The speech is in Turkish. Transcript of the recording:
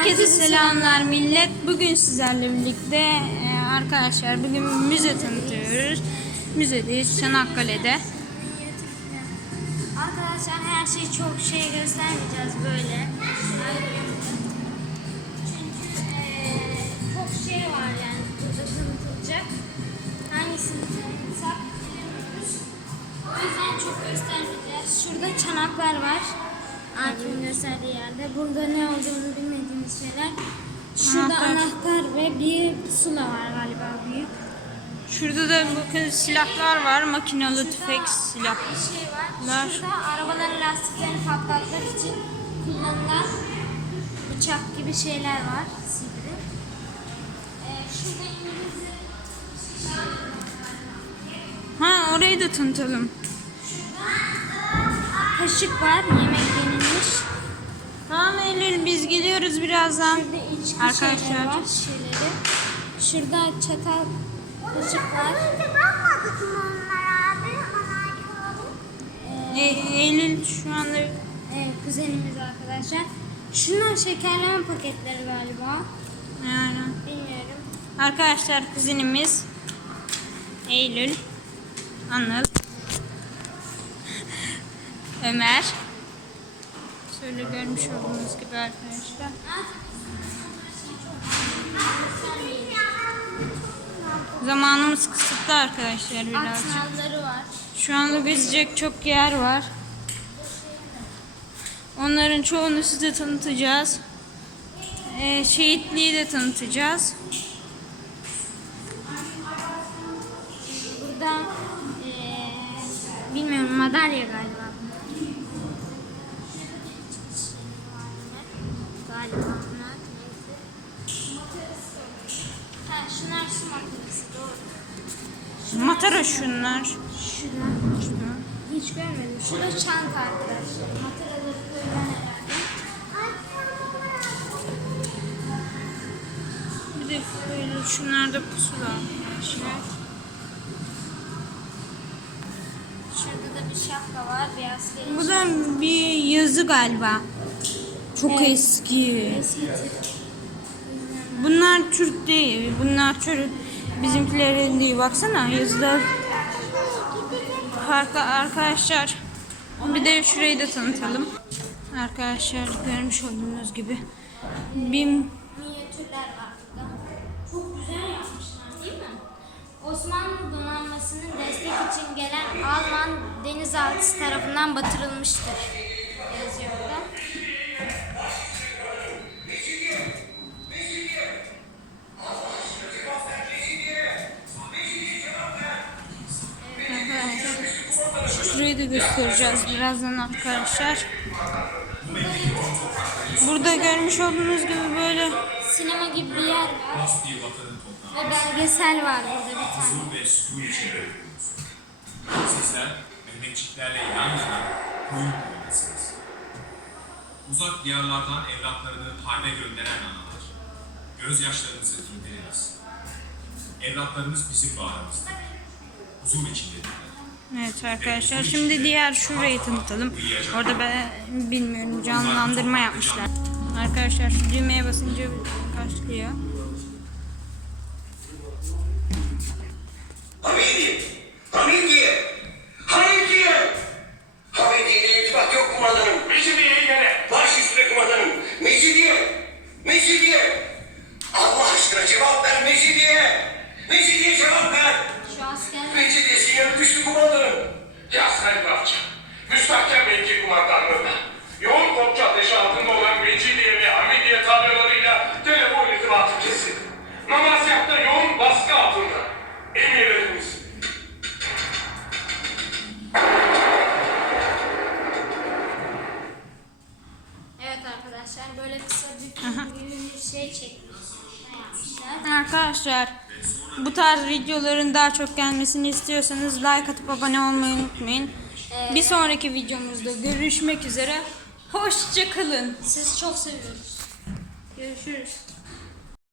Herkese selamlar millet. Bugün sizlerle birlikte e, arkadaşlar bugün müze tanıtıyoruz. Müzedeyiz Çanakkale'de. Arkadaşlar her şeyi çok şey göstermeyeceğiz böyle. Çünkü eee, çok şey var yani burada tanıtılacak. Hangisini tanıtsak bilemiyoruz. O yüzden çok göstermeyeceğiz. Şurada çanaklar var. Akif'in gösterdiği yerde. Burada ne olduğunu bilmediğimiz şeyler. Şurada Anahtar. anahtar ve bir pusula var galiba büyük. Şurada da bakın silahlar var. Makinalı tüfek Şurada silah. Bir şey var. Şurada arabaların lastiklerini patlatmak için kullanılan bıçak gibi şeyler var. Sivri. Ee, şurada İngilizce Ha orayı da tanıtalım. kaşık var. Yemek yenilmiş. Tamam Eylül biz geliyoruz birazdan. Şurada içki Arkadaşlar. şeyleri var. Şişeleri. Şurada çatal kaşık var. bakmadık mı onlar abi? Onlar kalalım. E, Eylül şu anda Evet, kuzenimiz arkadaşlar. Şunlar şekerleme paketleri galiba. yani Bilmiyorum. arkadaşlar kuzenimiz Eylül, Anıl, Ömer. Şöyle görmüş olduğunuz gibi arkadaşlar. Zamanımız kısıtlı arkadaşlar birazcık. Şu anda gezecek çok yer var. Onların çoğunu size tanıtacağız. Ee, şehitliği de tanıtacağız. Burada eee bilmiyorum madalya. Galiba bunlar neyse. Ha şunlar su makinesi doğru. Matara şunlar. Şurada. Hiç görmedim. Şurada çanta arkadaşlar. Mataraları koyulan herhalde. Bir de böyle şunlarda pusula arkadaşlar. Şurada da bir şapka var. Bir askeri Bu da bir yazı galiba. Çok Evet. eski. eski tip. Bunlar Türk değil. Bunlar Türk. Bizimkilerin değil. Baksana yazılar. Arka, arkadaşlar bir de şurayı da tanıtalım. Arkadaşlar görmüş olduğunuz gibi. Bim? Osmanlı donanmasının destek için gelen Alman denizaltısı tarafından batırılmıştır. Yazıyor burada. arkadaşlar. Şurayı da göstereceğiz birazdan arkadaşlar. Burada görmüş olduğunuz gibi böyle Sinema gibi bir yer var. Ve belgesel var burada bir tane. huzur ve içinde. Sizler Mehmetçiklerle yan yana koyun koyunasınız. Uzak diyarlardan evlatlarını harbe gönderen analar, gözyaşlarınızı dindiriniz. Evlatlarımız bizim bağrımızda. Huzur içindedirler. Evet arkadaşlar şimdi diğer şurayı tanıtalım. Orada ben bilmiyorum canlandırma yapmışlar. Arkadaşlar şu düğmeye basınca başlıyor. Hamidiye! Hamidiye! Hamidiye! Hamidiye'de irtibat yok kumandanım. Mecidiye'ye gele. Baş üstüne kumandanım. Mecidiye! Mecidiye! Allah aşkına cevap ver Mecidiye! Mecidiye cevap ver! Şu asker Mecidiye sinyali düştü kumandanım. Ya Sayın Lafçı, müstahkem mevki kumandanlığında yoğun kontrol ateşi altında olan Mecidiye ve Hamidiye tablolarıyla telefon irtibatı kesin. Namazyapta yoğun baskı altında. Emirleriniz. Evet arkadaşlar böyle kısa bir, bir şey çekmiş. Arkadaşlar bu tarz videoların daha çok gelmesini istiyorsanız like atıp abone olmayı unutmayın. Bir sonraki videomuzda görüşmek üzere. Hoşça kalın. Sizi çok seviyoruz. Görüşürüz.